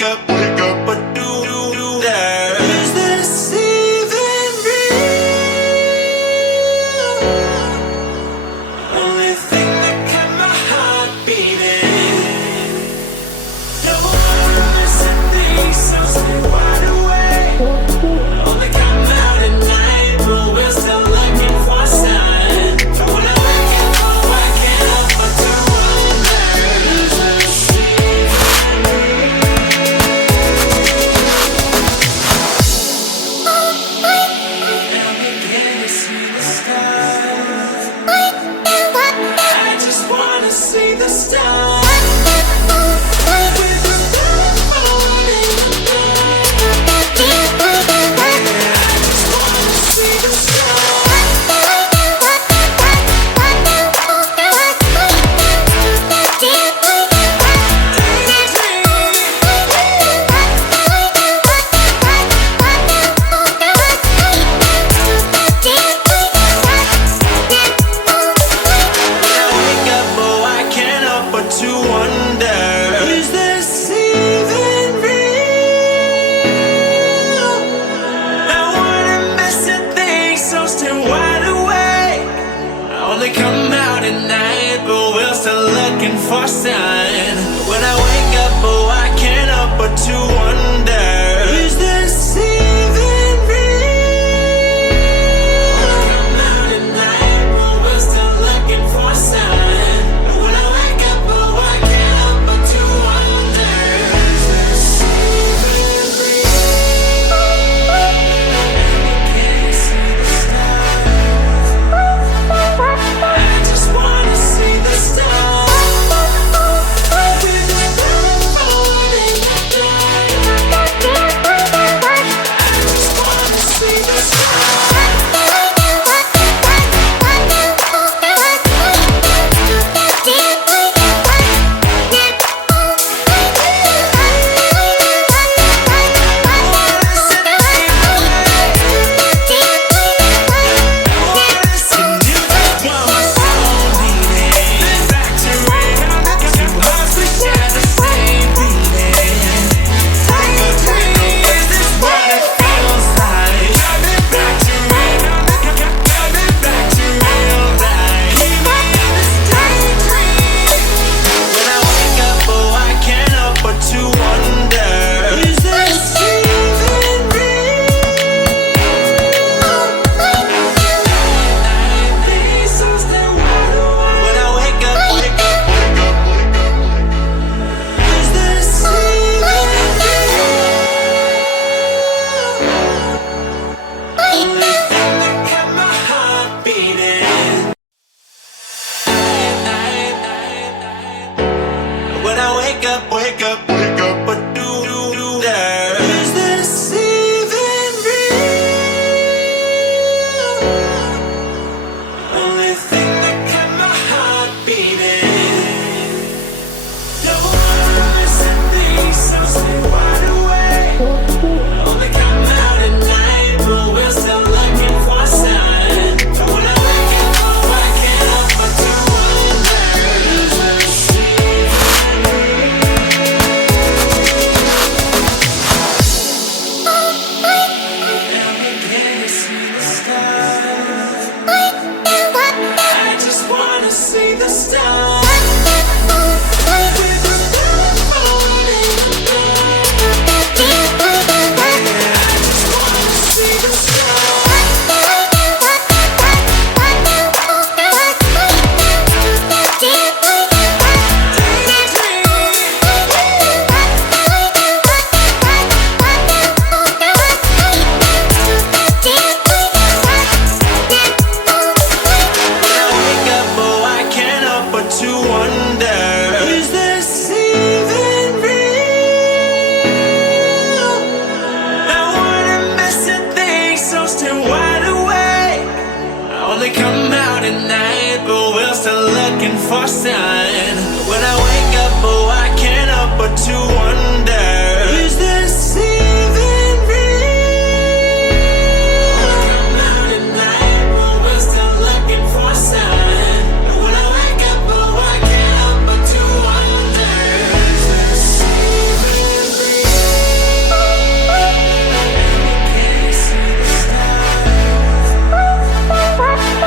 wake up, but do that. Is this even real? Only thing that kept my heart beating. No more missing things, so stay wide awake. Only come out at night, but we're still looking for a sign. When I wake up, oh, I can't help but to wonder. Is this even see the stars. With the moon in the night. I just wanna see the to wonder, is this even real? I wanna miss a thing, so stay wide awake. I only come out at night, but we're still looking for a sign. When I wake up, oh, I can't help but to wonder, is this even real? I come out at night, but we're still looking for a sign. When I wake up, oh, I can't help but to wonder, is this even real? Can't see the stars. I just wanna see the stars. With the moon in the night. I just wanna see the stars. When I wake up, but do that. Is this even real? Only thing that kept my heart beating. No more missing things, so stay wide awake. Only come out at night, but we're still looking for a sign. When I wake up, oh, I can't help but to wonder, is this even I just wanna see the stars. With the moon in the night. I just wanna see the stars. When I wake up, oh, I can't help but to wonder, is this even real? I wanna miss a thing, so stay wide awake. I only come out at night, but we're still looking for a sign.